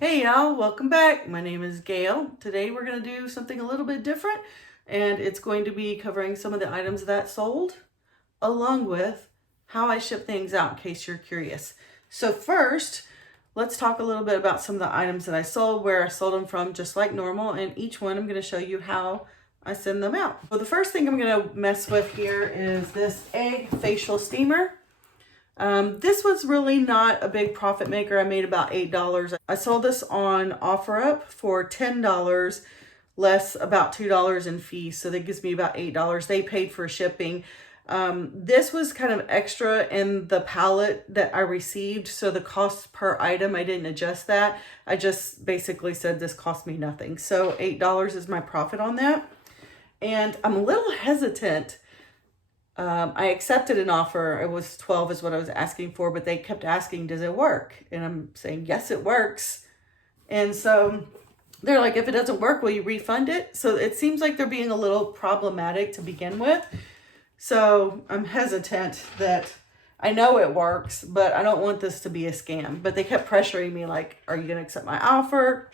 Hey y'all, welcome back. My name is Gail. Today we're going to do something a little bit different, and it's going to be covering some of the items that sold along with how I ship things out in case you're curious. So first, let's talk a little bit about some of the items that I sold, where I sold them from just like normal, and each one I'm going to show you how I send them out. So the first thing I'm going to mess with here is this egg facial steamer. This was really not a big profit maker. I made about $8. I sold this on OfferUp for $10, less about $2 in fees. So that gives me about $8. They paid for shipping. This was kind of extra in the pallet that I received. So the cost per item, I didn't adjust that. I just basically said this cost me nothing. So $8 is my profit on that. And I'm a little hesitant. I accepted an offer. It was 12 is what I was asking for, but they kept asking, does it work? And I'm saying, yes, it works. And so they're like, if it doesn't work, will you refund it? So it seems like they're being a little problematic to begin with. So I'm hesitant that I know it works, but I don't want this to be a scam. But they kept pressuring me like, are you going to accept my offer?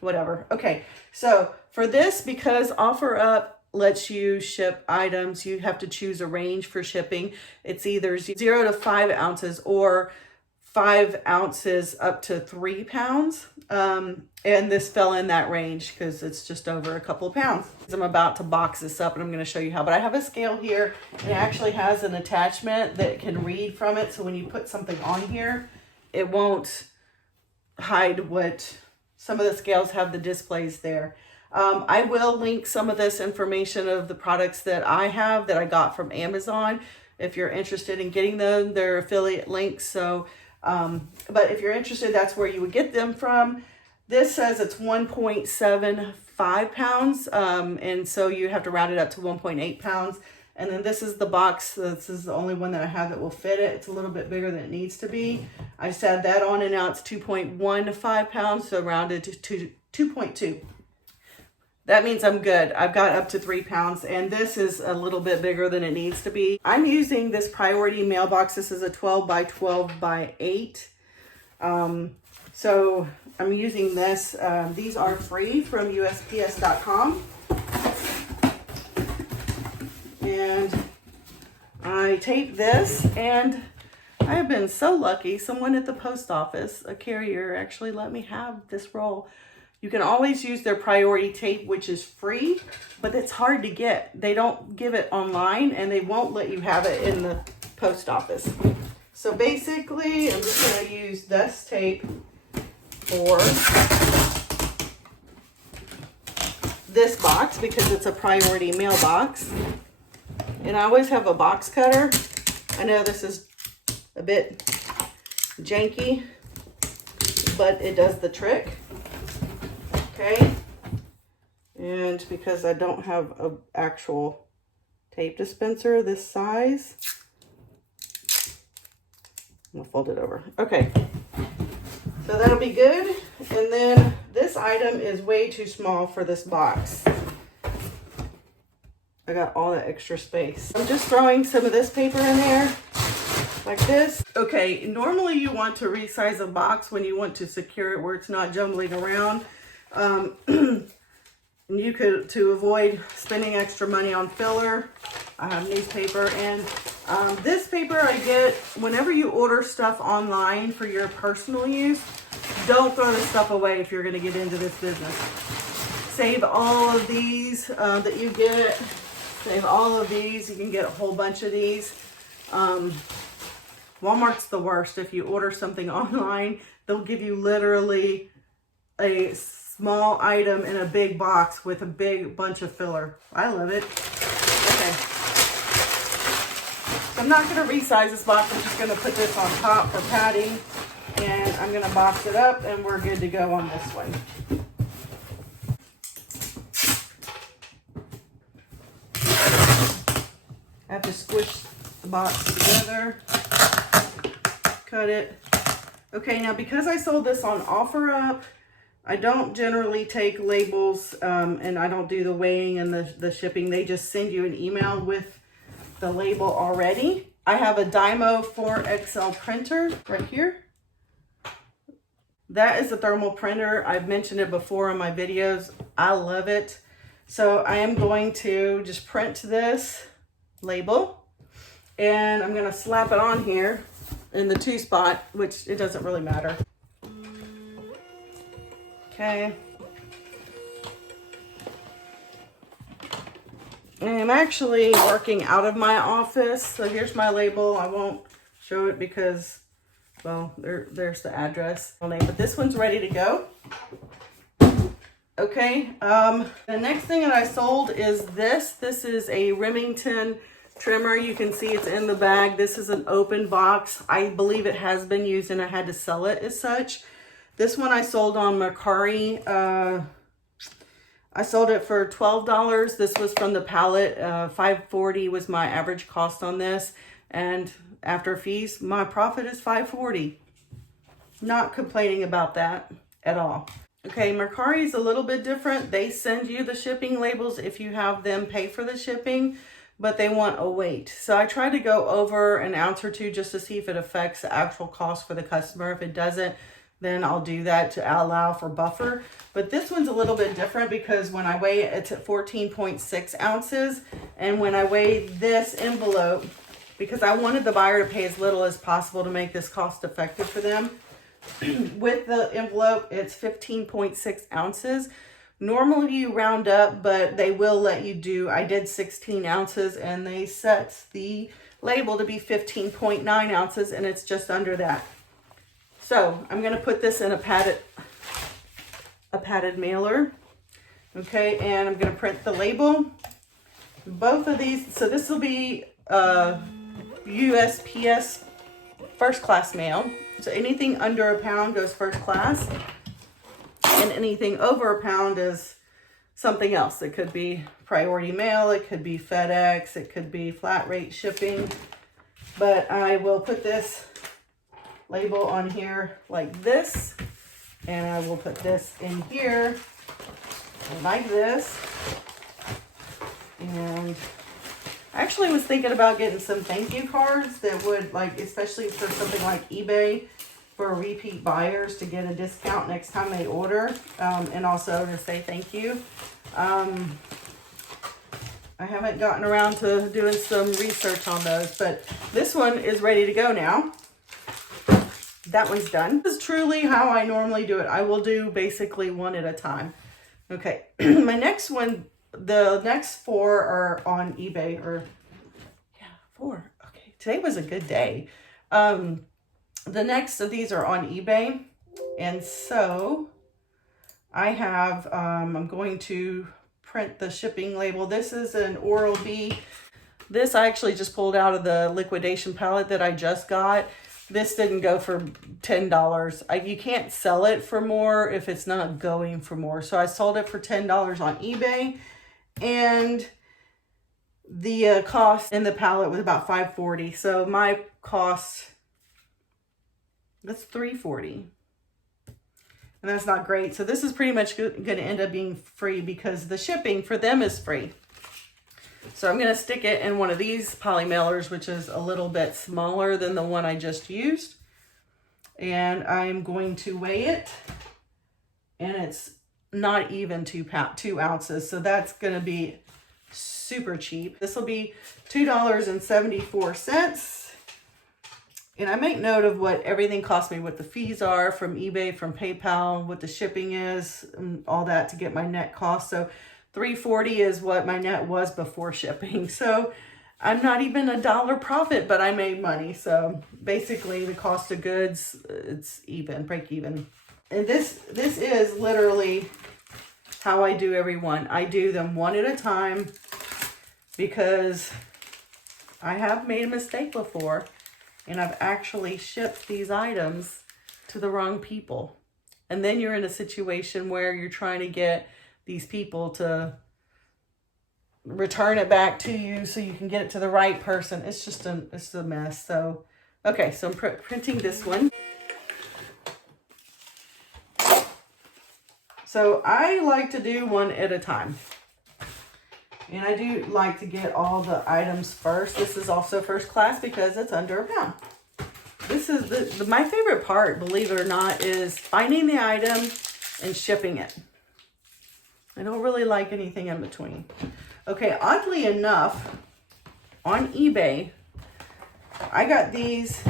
Whatever. Okay. So for this, because OfferUp lets you ship items, you have to choose a range for shipping. It's either 0 to 5 ounces or 5 ounces up to 3 pounds. And this fell in that range because it's just over a couple of pounds. I'm about to box this up and I'm going to show you how, but I have a scale here and it actually has an attachment that can read from it. So when you put something on here, it won't hide what some of the scales have the displays there. I will link some of this information of the products that I have that I got from Amazon. If you're interested in getting them, they're affiliate links. So, but if you're interested, that's where you would get them from. This says it's 1.75 pounds. And so you have to round it up to 1.8 pounds. And then this is the box. This is the only one that I have that will fit it. It's a little bit bigger than it needs to be. I just add that on and now it's 2.15 pounds. So rounded to 2.2. That means I'm good. I've got up to 3 pounds and this is a little bit bigger than it needs to be. I'm using this Priority mailbox. This is a 12 by 12 by 8. So I'm using this. These are free from USPS.com. And I tape this, and I have been so lucky. Someone at the post office, a carrier, actually let me have this roll. You can always use their Priority tape, which is free, but it's hard to get. They don't give it online and they won't let you have it in the post office. So basically, I'm just going to use this tape for this box because it's a Priority mailbox. And I always have a box cutter. I know this is a bit janky, but it does the trick. Okay, and because I don't have an actual tape dispenser this size, I'm gonna fold it over. Okay, so that'll be good. And then this item is way too small for this box. I got all that extra space. I'm just throwing some of this paper in there like this. Okay, normally you want to resize a box when you want to secure it where it's not jumbling around. You could, to avoid spending extra money on filler, I have newspaper, and this paper I get whenever you order stuff online for your personal use. Don't throw this stuff away if you're going to get into this business. Save all of these that you get. Save all of these. You can get a whole bunch of these. Walmart's the worst. If you order something online, they'll give you literally a small item in a big box with a big bunch of filler. I love it. Okay. So I'm not going to resize this box. I'm just going to put this on top for padding. And I'm going to box it up and we're good to go on this one. I have to squish the box together. Cut it. Okay, now because I sold this on OfferUp, I don't generally take labels and I don't do the weighing and the shipping. They just send you an email with the label already. I have a Dymo 4XL printer right here. That is a thermal printer. I've mentioned it before in my videos. I love it. So I am going to just print this label, and I'm gonna slap it on here in the 2 spot, which it doesn't really matter. Okay. I'm actually working out of my office, so here's my label. I won't show it because, well, there's the address. But this one's ready to go. Okay, the next thing that I sold is this. This is a Remington trimmer. You can see it's in the bag. This is an open box. I believe it has been used and I had to sell it as such. This one I sold on Mercari. I sold it for $12. This was from the pallet. $5.40 was my average cost on this. And after fees, my profit is $5.40. Not complaining about that at all. Okay, Mercari is a little bit different. They send you the shipping labels if you have them pay for the shipping, but they want a weight. So I try to go over an ounce or two just to see if it affects the actual cost for the customer. If it doesn't, then I'll do that to allow for buffer. But this one's a little bit different because when I weigh it, it's at 14.6 ounces. And when I weigh this envelope, because I wanted the buyer to pay as little as possible to make this cost effective for them, with the envelope, it's 15.6 ounces. Normally you round up, but they will let you do, I did 16 ounces and they set the label to be 15.9 ounces and it's just under that. So I'm going to put this in a padded mailer. Okay, and I'm going to print the label. Both of these, so this will be USPS first class mail. So anything under £1 goes first class, and anything over £1 is something else. It could be priority mail, it could be FedEx, it could be flat rate shipping. But I will put this label on here like this, and I will put this in here like this. And I actually was thinking about getting some thank you cards that would, like, especially for something like eBay, for repeat buyers to get a discount next time they order, and also to say thank you. I haven't gotten around to doing some research on those, but this one is ready to go now. That one's done. This is truly how I normally do it. I will do basically one at a time. Okay, my next one, the next 4 are on eBay, or yeah, 4. Okay, today was a good day. The next of these are on eBay, and so I have, I'm going to print the shipping label. This is an Oral-B. This I actually just pulled out of the liquidation pallet that I just got. This didn't go for $10. You can't sell it for more if it's not going for more. So I sold it for $10 on eBay, and the cost in the pallet was about $5.40. So my cost, that's $3.40. And that's not great. So this is pretty much going to end up being free because the shipping for them is free. So I'm going to stick it in one of these poly mailers, which is a little bit smaller than the one I just used. And I'm going to weigh it. And it's not even 2 ounces. So that's going to be super cheap. This will be $2.74. And I make note of what everything cost me, what the fees are from eBay, from PayPal, what the shipping is, and all that to get my net cost. So $3.40 is what my net was before shipping. So I'm not even $1 profit, but I made money. So basically the cost of goods, it's even, break even. And this is literally how I do every one. I do them one at a time because I have made a mistake before. And I've actually shipped these items to the wrong people. And then you're in a situation where you're trying to get these people to return it back to you so you can get it to the right person. It's just it's a mess. So, okay, so I'm printing this one. So I like to do one at a time. And I do like to get all the items first. This is also first class because it's under £1. This is my favorite part, believe it or not, is finding the item and shipping it. I don't really like anything in between. Okay, oddly enough, on eBay, I got these.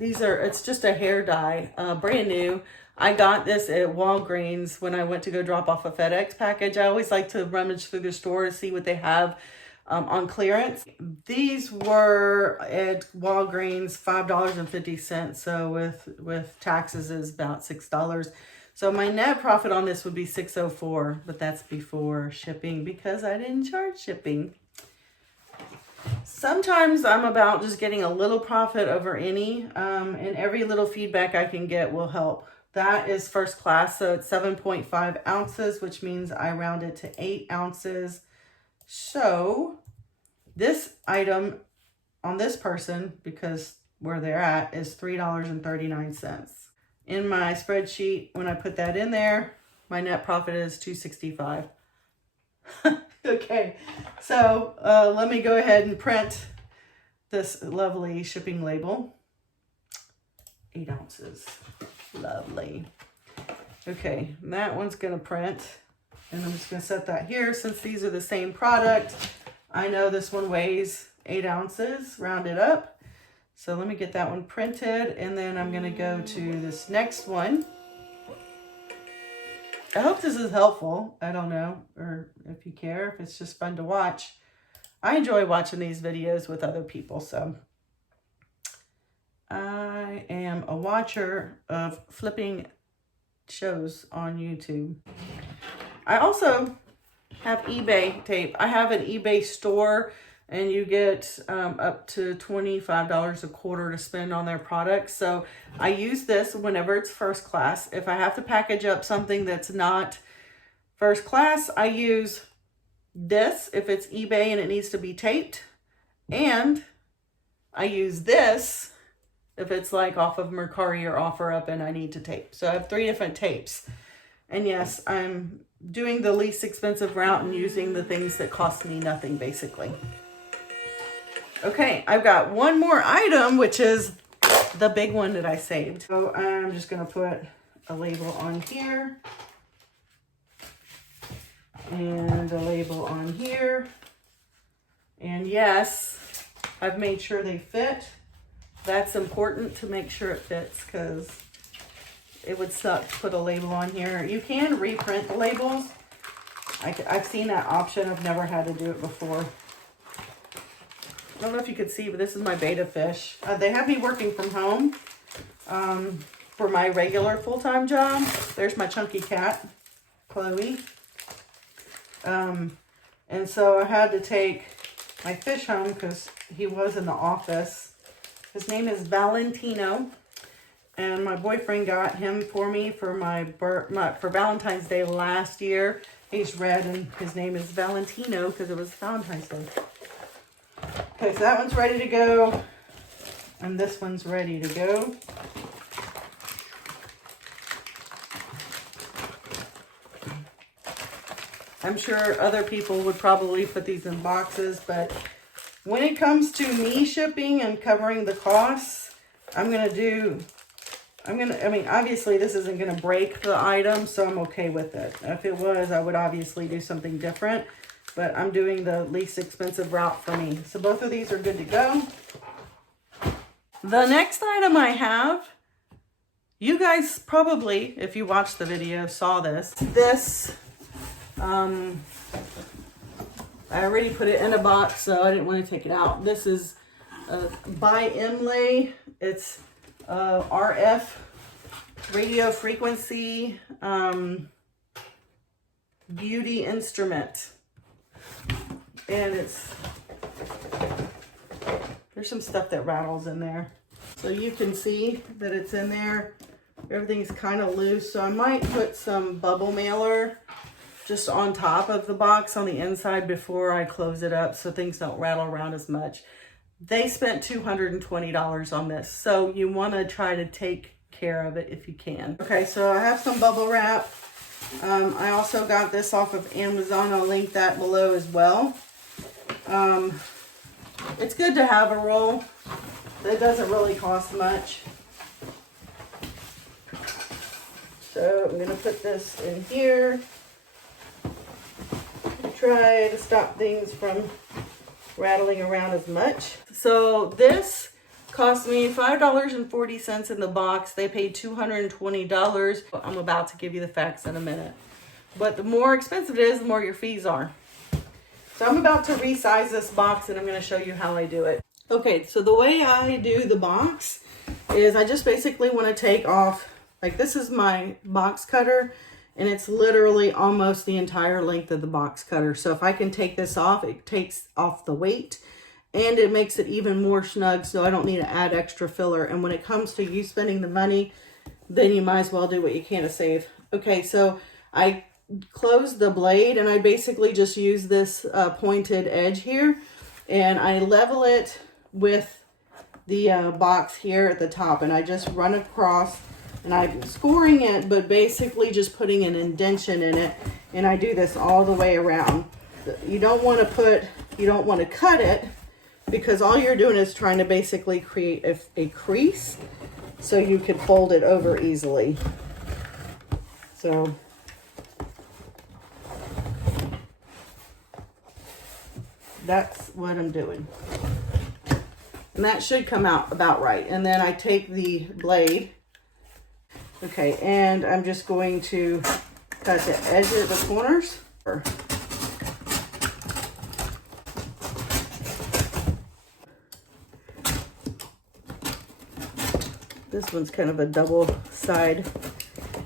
It's just a hair dye, brand new. I got this at Walgreens when I went to go drop off a FedEx package. I always like to rummage through the store to see what they have on clearance. These were at Walgreens $5.50. So with taxes is about $6. So my net profit on this would be $6.04, but that's before shipping because I didn't charge shipping. Sometimes I'm about just getting a little profit over any, and every little feedback I can get will help. That is first class, so it's 7.5 ounces, which means I round it to 8 ounces. So this item on this person, because where they're at, is $3.39. In my spreadsheet, when I put that in there, my net profit is $2.65. Okay, so let me go ahead and print this lovely shipping label. 8 ounces. Lovely. Okay, that one's going to print. And I'm just going to set that here. Since these are the same product, I know this one weighs 8 ounces, rounded up. So let me get that one printed. And then I'm going to go to this next one. I hope this is helpful. I don't know, or if you care, if it's just fun to watch. I enjoy watching these videos with other people, so I am a watcher of flipping shows on YouTube. I also have eBay tape. I have an eBay store, and you get up to $25 a quarter to spend on their products. So I use this whenever it's first class. If I have to package up something that's not first class, I use this if it's eBay and it needs to be taped. And I use this if it's like off of Mercari or OfferUp and I need to tape. So I have 3 different tapes. And yes, I'm doing the least expensive route and using the things that cost me nothing, basically. Okay, I've got one more item, which is the big one that I saved. So I'm just going to put a label on here. And a label on here. And yes, I've made sure they fit. That's important to make sure it fits because it would suck to put a label on here. You can reprint the labels. I've seen that option. I've never had to do it before. I don't know if you could see, but this is my betta fish. They have me working from home for my regular full-time job. There's my chunky cat, Chloe. And so I had to take my fish home because he was in the office. His name is Valentino. And my boyfriend got him for me for for Valentine's Day last year. He's red and his name is Valentino because it was Valentine's Day. Okay, so that one's ready to go. And this one's ready to go. I'm sure other people would probably put these in boxes, but when it comes to me shipping and covering the costs, I mean, obviously this isn't going to break the item, so I'm okay with it. If it was, I would obviously do something different. But I'm doing the least expensive route for me. So both of these are good to go. The next item I have, you guys probably, if you watched the video, saw this. This, I already put it in a box, so I didn't want to take it out. This is by Imlay. It's RF radio frequency beauty instrument. And there's some stuff that rattles in there. So you can see that it's in there. Everything's kind of loose. So I might put some bubble mailer just on top of the box on the inside before I close it up so things don't rattle around as much. They spent $220 on this. So you want to try to take care of it if you can. Okay, so I have some bubble wrap. I also got this off of Amazon. I'll link that below as well. It's good to have a roll. That doesn't really cost much. So I'm gonna put this in here. Try to stop things from rattling around as much. So this cost me $5.40 in the box. They paid $220. I'm about to give you the facts in a minute. But the more expensive it is, the more your fees are. So I'm about to resize this box and I'm going to show you how I do it. Okay, so the way I do the box is I just basically want to take off, like this is my box cutter and it's literally almost the entire length of the box cutter. So if I can take this off, it takes off the weight and it makes it even more snug, so I don't need to add extra filler. And when it comes to you spending the money, then you might as well do what you can to save. Okay, so I close the blade and I basically just use this pointed edge here and I level it with the box here at the top, and I just run across and I'm scoring it, but basically just putting an indentation in it, and I do this all the way around. You don't want to cut it, because all you're doing is trying to basically create a crease so you can fold it over easily. So that's what I'm doing. And that should come out about right. And then I take the blade. Okay, and I'm just going to cut the edge of the corners. This one's kind of a double side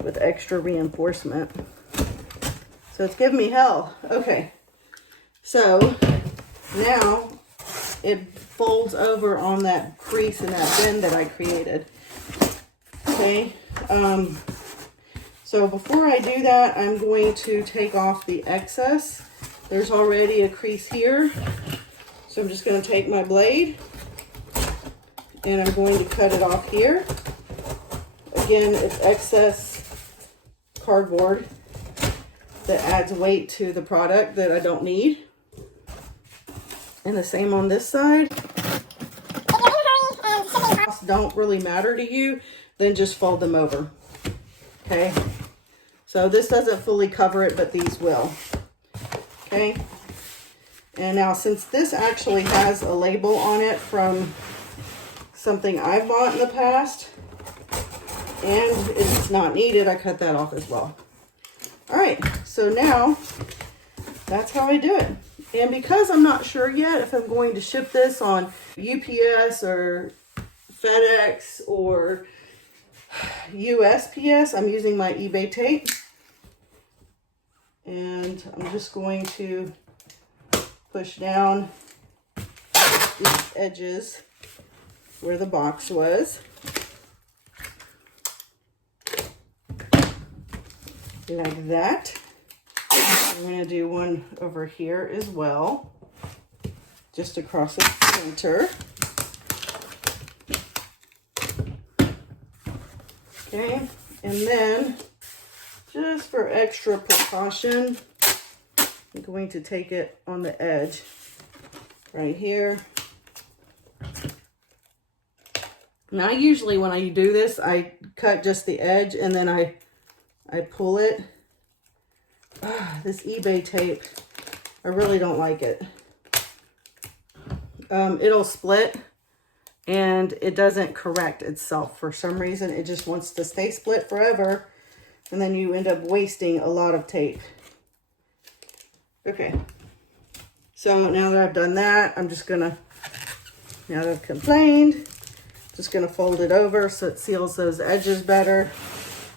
with extra reinforcement. So it's giving me hell. Okay, so now it folds over on that crease and that bend that I created. Okay, so before I do that, I'm going to take off the excess. There's already a crease here. So I'm just going to take my blade and I'm going to cut it off here. Again, it's excess cardboard that adds weight to the product that I don't need. And the same on this side. Don't really matter to you, then just fold them over. Okay, so this doesn't fully cover it, but these will. Okay, and now since this actually has a label on it from something I've bought in the past and it's not needed, I cut that off as well. All right, so now that's how I do it. And because I'm not sure yet if I'm going to ship this on UPS or FedEx or USPS, I'm using my eBay tape. And I'm just going to push down these edges where the box was. Like that. I'm going to do one over here as well, just across the center. Okay, and then just for extra precaution, I'm going to take it on the edge right here. Now, usually when I do this, I cut just the edge and then I pull it. This eBay tape, I really don't like it. It'll split and it doesn't correct itself for some reason. It just wants to stay split forever, and then you end up wasting a lot of tape. Okay, so now that I've done that, I'm just gonna, now that I've complained, just gonna fold it over so it seals those edges better.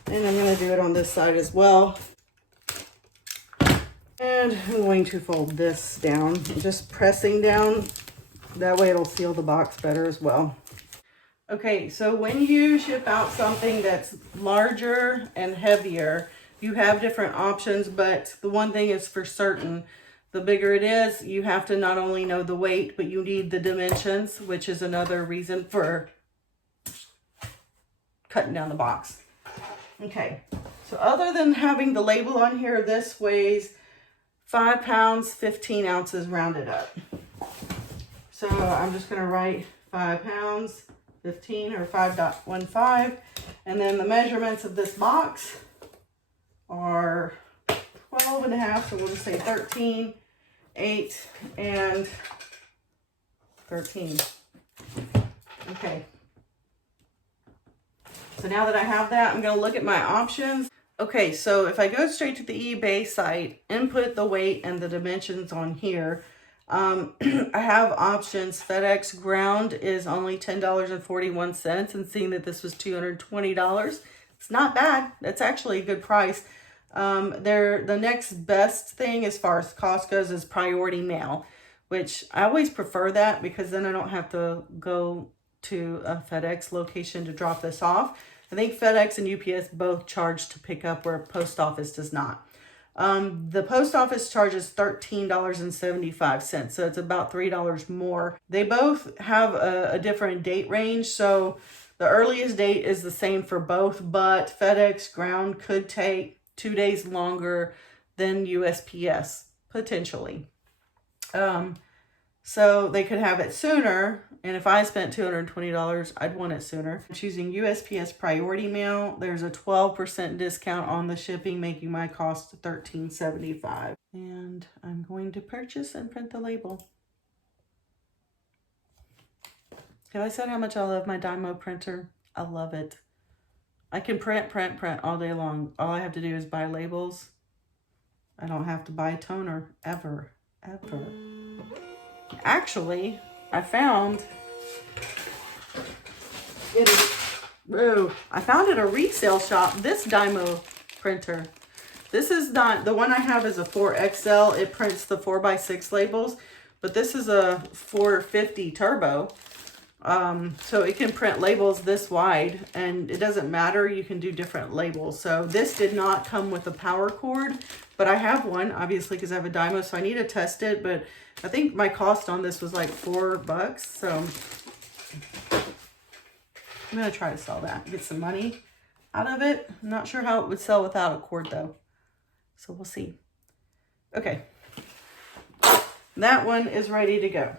And I'm gonna do it on this side as well. And I'm going to fold this down, just pressing down. That way it'll seal the box better as well. Okay, so when you ship out something that's larger and heavier, you have different options, but the one thing is for certain, the bigger it is, you have to not only know the weight, but you need the dimensions, which is another reason for cutting down the box. Okay, so other than having the label on here, this weighs 5 pounds, 15 ounces rounded up. So I'm just going to write 5 pounds, 15 or 5.15. And then the measurements of this box are 12 and a half, so we'll just say 13, 8, and 13. Okay. So now that I have that, I'm going to look at my options. Okay, so if I go straight to the eBay site, input the weight and the dimensions on here, I have options. FedEx Ground is only $10.41, and seeing that this was $220, it's not bad. That's actually a good price. The next best thing as far as cost goes is Priority Mail, which I always prefer that because then I don't have to go to a FedEx location to drop this off. I think FedEx and UPS both charge to pick up where Post Office does not. The Post Office charges $13.75, so it's about $3 more. They both have a different date range, so the earliest date is the same for both, but FedEx Ground could take 2 days longer than USPS, potentially. So they could have it sooner, and if I spent $220, I'd want it sooner. Choosing USPS Priority Mail, there's a 12% discount on the shipping, making my cost $13.75. And I'm going to purchase and print the label. Have I said how much I love my Dymo printer? I love it. I can print all day long. All I have to do is buy labels. I don't have to buy toner, ever. Actually, I found it at a resale shop, this Dymo printer. This is not, the one I have is a 4XL. It prints the 4x6 labels, but this is a 450 turbo. So it can print labels this wide, and it doesn't matter, you can do different labels. So this did not come with a power cord, but I have one, obviously, because I have a Dymo, so I need to test it. But I think my cost on this was like $4, so I'm going to try to sell that, get some money out of it. I'm not sure how it would sell without a cord, though. So we'll see. Okay. That one is ready to go.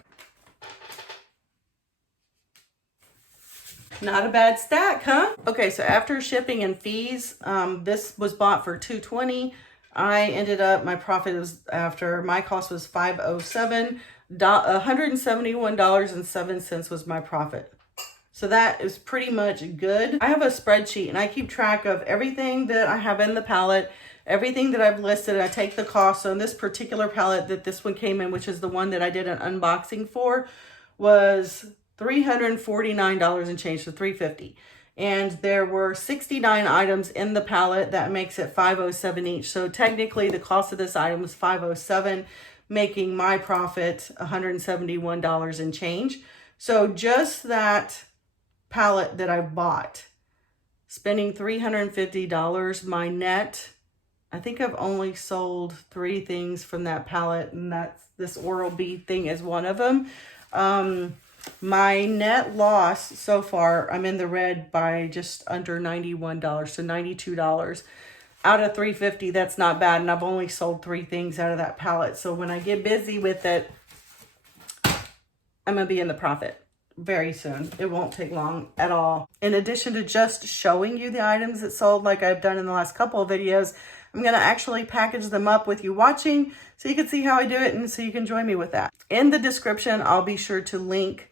Not a bad stack, huh? Okay, so after shipping and fees, this was bought for $220. I ended up, my profit was, after my cost was $507. $171.07 was my profit. So that is pretty much good. I have a spreadsheet and I keep track of everything that I have in the pallet, everything that I've listed. I take the cost. So in this particular pallet that this one came in, which is the one that I did an unboxing for, was $349 and change, so $350. And there were 69 items in the pallet. That makes it $507 each. So technically the cost of this item was $507, making my profit $171 and change. So just that pallet that I bought, spending $350, my net, I think I've only sold 3 things from that pallet, and that's this Oral-B thing is one of them. My net loss so far, I'm in the red by just under $91, so $92 out of $350. That's not bad, and I've only sold 3 things out of that pallet. So when I get busy with it, I'm gonna be in the profit very soon. It won't take long at all. In addition to just showing you the items that sold like I've done in the last couple of videos, I'm gonna actually package them up with you watching so you can see how I do it, and so you can join me with that. In the description, I'll be sure to link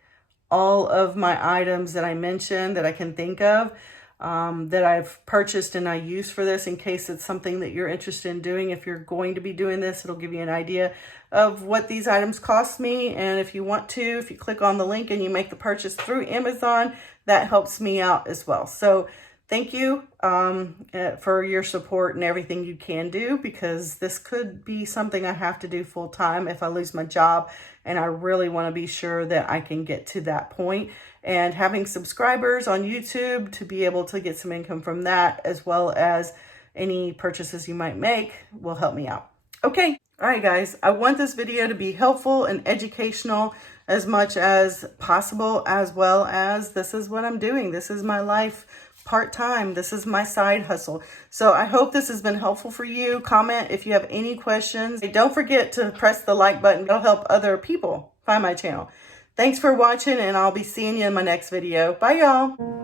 all of my items that I mentioned that I can think of, that I've purchased and I use for this, in case it's something that you're interested in doing. If you're going to be doing this, it'll give you an idea of what these items cost me. And if you want to, if you click on the link and you make the purchase through Amazon, that helps me out as well. So thank you for your support and everything you can do, because this could be something I have to do full time if I lose my job. And I really want to be sure that I can get to that point. And having subscribers on YouTube to be able to get some income from that, as well as any purchases you might make, will help me out. Okay. All right, guys. I want this video to be helpful and educational as much as possible, as well as this is what I'm doing. This is my life part-time. This is my side hustle. So I hope this has been helpful for you. Comment if you have any questions. Don't forget to press the like button. It'll help other people find my channel. Thanks for watching, and I'll be seeing you in my next video. Bye, y'all.